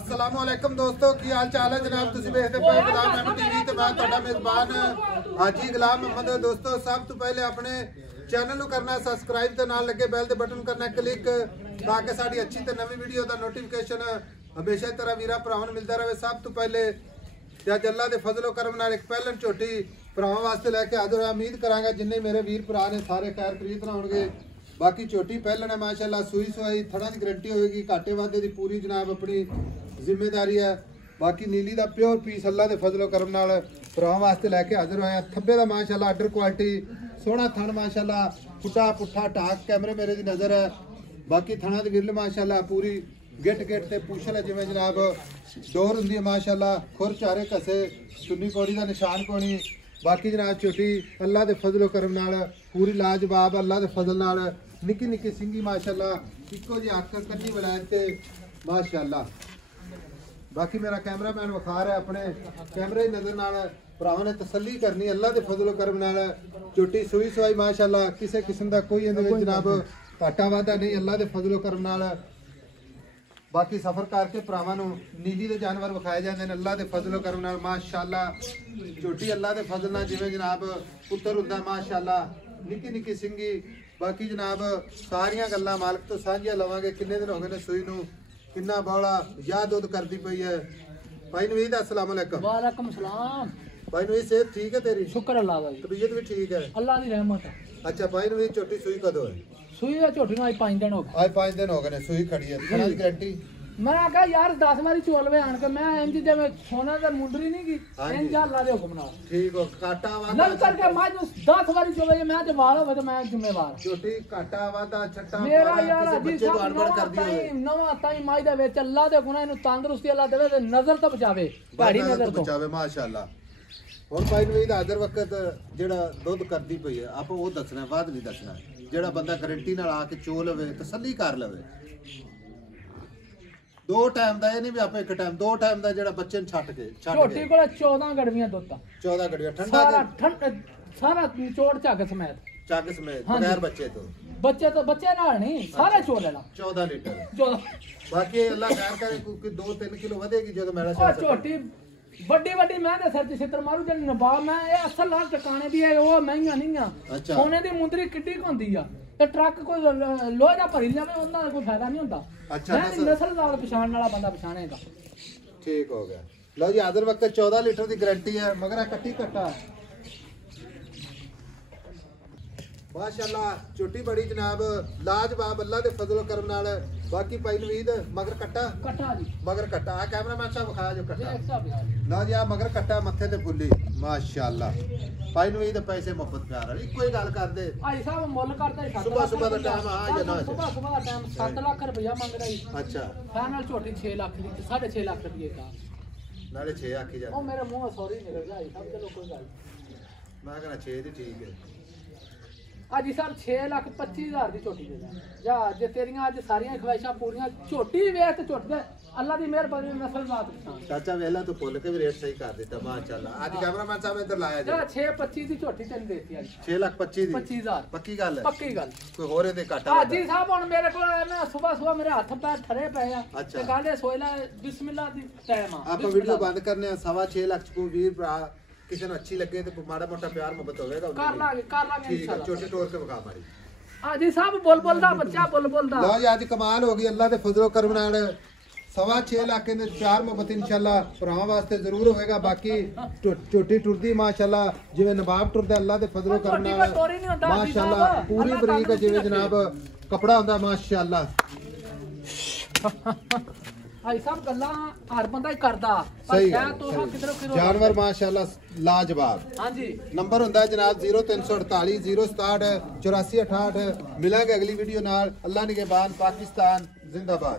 अस्सलामुअलैकुम दोस्तों की हाल चाल है जनाब तुसी देखते पे गुलाम अहमद टीवी ते मैं ਤੁਹਾਡਾ मेजबान हाजी गुलाम अहमद। दोस्तों सब तो पहले अपने चैनल ਨੂੰ करना सब्सक्राइब ਤੇ ਨਾਲ ਲੱਗੇ ਬੈਲ ਦੇ ਬਟਨ ਕਰਨਾ ਕਲਿੱਕ ਤਾਂ ਕਿ ਸਾਡੀ ਅੱਛੀ ਤੇ ਨਵੀਂ ਵੀਡੀਓ ਦਾ ਨੋਟੀਫਿਕੇਸ਼ਨ ਹਮੇਸ਼ਾ ਤਰ੍ਹਾਂ ਵੀਰਾ ਭਰਾਵਾਂ ਨੂੰ ਮਿਲਦਾ ਰਹੇ। ਸਭ ਤੋਂ ਪਹਿਲੇ ਤੇ ਅੱਜ ਅੱਲਾ ਦੇ ਫਜ਼ਲੋ ਕਰਮ ਨਾਲ ਇੱਕ ਪਹਿਲਨ ਝੋਟੀ ਭਰਾਵਾਂ ਵਾਸਤੇ ਲੈ ਕੇ ਹਾਜ਼ਰ ਹਾਂ। ਉਮੀਦ ਕਰਾਂਗਾ ਜਿੰਨੇ ਮੇਰੇ ਵੀਰ ਭਰਾ ਨੇ ਸਾਰੇ ਖੈਰ ਖਰੀਦ ਹੋਣਗੇ। बाकी छोटी पहलन है माशाल्लाह, सुई सुई थड़ा की गारंटी होगी, घाटे वादे की पूरी जनाब अपनी जिम्मेदारी है। बाकी नीली का प्योर पीस अल्लाह के फजलो करम नाल भरावां वास्ते लैके हाजिर होया। थब्बे का माशाल्लाह अडर क्वालिटी सोहना थण माशाल्लाह, पुट्ठा पुट्ठा टाक कैमरे मेरे की नज़र है। बाकी थणा की विरल माशाल्लाह पूरी गिट गिट ते पूछल है जिवें जनाब डोर हुंदी है माशाल्लाह, खुर चारे कसे चुन्नी पौड़ी का निशान कोनी। बाकी जनाब छोटी अल्लाह के फजलो करम नाल पूरी लाजवाब अल्लाह के फजल नाल निक्की निक्की सिंगी माशाल्लाह इको जी अख कन्नी वलैत माशाल्लाह। बाकी मेरा कैमरा मैन विखा रहा है अपने कैमरे की नज़र नाल भरावां ने तसल्ली करनी अल्लाह के फजलो करम नाल। झोटी सुई सुई माशाल्लाह किसी किस्म का कोई इहदे विच जनाब घाटा वाधा नहीं अल्लाह के फजलो करम नाल। बाकी सफ़र करके भरावां नूं नीली दे जानवर विखाए जाते हैं अल्लाह के फजलो करम नाल माशाल्लाह। झोटी अल्लाह के फजल नाल जिवें जनाब पुत्तर हुंदा माशाल्लाह, निक्की निक्की सिंगी। बाकी जनाब सारिया गल्लां मालक तो साझियां लवांगे। किन्ने दिन हो गए ने सूई नूं, किन्ना बौला या दुध करती पई है। भाई नवीद अस्सलाम वालेकुम। वालेकुम सलाम। भाई नवीद सेहत ठीक है तेरी? शुक्र अल्लाह दा, तबीयत भी ठीक है अल्लाह दी रहमत है। अच्छा भाई नवीद झोटी सूई कदों है? सूई है झोटी नूं 5 दिन हो गए। आज 5 दिन हो गए ने सूई खड़ी है। थोड़ा दी गारंटी मैं कहा यार 10 वारी चोलवे आन के मैं इंज जिवें सोना दा मुंडरी नहीं की इंज अल्लाह दे हुक्म नाल ठीक हो। काटा वादा लग करके मैं 10 वारी चोलवे मैं ते वाल होवे ते मैं जिम्मेवार। झोटी काटा वादा छट्टा मेरा यार अजी बच्चे तो अनपढ़ कर दिए नवा ताई माई दे विच अल्लाह दे गुनाह इनु तंदुरुस्ती अल्लाह देवे ते नजर तो बचावे, भारी नजर तो बचावे माशाल्लाह। हुण भाई नवीद हाज़र वक्त जेड़ा दुध करदी पई है आप वो दसना बाद नहीं दसना। जेड़ा बंदा गारंटी नाल आके चो लवे तसल्ली कर लवे। दो टाइम दा ये नहीं भी आप एक टाइम दो टाइम दा जेड़ा बच्चे छट के झोटी कोल 14 गड़वियां दुੱਧ 14 गड़वियां ठंडा सारा चोड़ झग समेत चग समेत बगैर बच्चे तो बच्चे नाल नहीं सारा चोड़ लेना 14 लीटर 14। बाकी अल्लाह खैर करे कोई 2-3 किलो ਵਧੇਗੀ ਜਦੋਂ ਮੈਲਾ ओ झोटी बड़ी बड़ी मैं ते सिर ते छितर मारू जन नवाब मैं ये असल लाल टकाने दी है वो महंगा नहीं आ। सोने दी मुंदरी किड्डी होंदी आ ते ट्रक कोई लोहे दा भरी जावे ਉਹਨਾਂ ਦਾ ਕੋਈ ਫਾਇਦਾ ਨਹੀਂ ਹੁੰਦਾ। अच्छा नस्ल ਨਾਲ ਪਛਾਣਨ वाला बंदा पछाणेगा। ठीक हो गया। लो जी हाजिर वक्त 14 लीटर की गारंटी है मगर कट्टी कट्टा माशाल्लाह। छोटी बड़ी जनाब लाजवाब अल्लाह के फजलो करम नाल। बाकी भाई नवीद मगर कट्टा जी मगर कट्टा आ कैमरामैन साहब विखाया जो कट्टा एक साहब यार लो जी आ मगर कट्टा मत्थे ते फुल्ली माशाल्लाह। भाई नवीद पैसे मुफ्त प्यार वाली कोई गल कर दे भाई साहब मुੱਲ करਦਾ ही सुबह दा टाइम आ या ना सुबह दा टाइम 7 लाख रुपया मंग रहा है। अच्छा फाइनल छोटी 6 लाख दी 6.5 लाख रुपये का नाले 6 आखी जा ओ मेरे मुंह सॉरी निकल गया सब चलो कोई गल मैं कहना 6 दी ठीक है। आज सर 6,25,000 दी छोटी दे दे जा जे तेरियां आज सारियां ख्वाहिशां पूरीਆਂ छोटी ਵੇਖ ਤੇ ਝੁੱਟ ਦੇ ਅੱਲਾ ਦੀ ਮਿਹਰਬਾਨੀ ਨਸਲ ਜ਼ਾਤ ਪਛਾਣ। चाचा वेला तो फुल के भी रेट सही कर देता माशाल्लाह। आज कैमरामैन साहब इधर लाया जी 6.25 ਦੀ ਝੋਟੀ ਤੈਨੂੰ ਦੇਤੀ ਅੱਜ 6,25,000 ਦੀ 25,000 पक्की गल है ਪੱਕੀ ਗੱਲ। कोई होरे दे काटा हाजी साहब ਹੁਣ ਮੇਰੇ ਕੋਲ ਨਾ ਸਵੇਰ ਮੇਰੇ ਹੱਥ ਪੈਰ ਠਰੇ ਪਏ ਆ ਤੇ ਗਾਲੇ ਸੋਇਲਾ ਬਿਸਮਿਲ੍ਲਾ ਦੀ ਟਾਈਮ ਆ। ਆਪਾਂ ਵੀਡੀਓ ਬੰਦ ਕਰਨੇ ਆ 6.5 ਲੱਖ ਚ ਕੋਈ ਵੀਰ ਭਰਾ ਕਿਸੇ ਨੂੰ ਅੱਛੀ ਲੱਗੇ ਤੇ ਮਾੜਾ ਮੋਟਾ ਪਿਆਰ ਮੁਹੱਬਤ ਹੋਵੇਗਾ ਕਰ ਲਾਂਗੇ इंशाल्लाह। छोटे टोर के विखा मारी हाजी साहब बुलबुल दा बच्चा बुलबुल दा लो जी आज कमाल हो गई अल्लाह दे फजलो करम नाल 6.5 लाख के प्यार मुहब्बत इंशाल्लाह भरावां वास्ते जरूर होएगा। बाकी छोटी टुरदी माशाल्लाह जिवें नवाब टुरदा अल्लाह दे फजलो करम नाल माशाल्लाह पूरी बरीक जिवें जनाब कपड़ा हुंदा माशाल्लाह। हाजी साहब गल्ला हर बंदा ही करदा सही पर तो किधरों जानवर माशाल्लाह लाजवाब। हां जी नंबर हुंदा जनाब 0348 067 8468। मिलांगे अगली वीडियो नाल। अल्लाह निगहबान पाकिस्तान जिंदाबाद।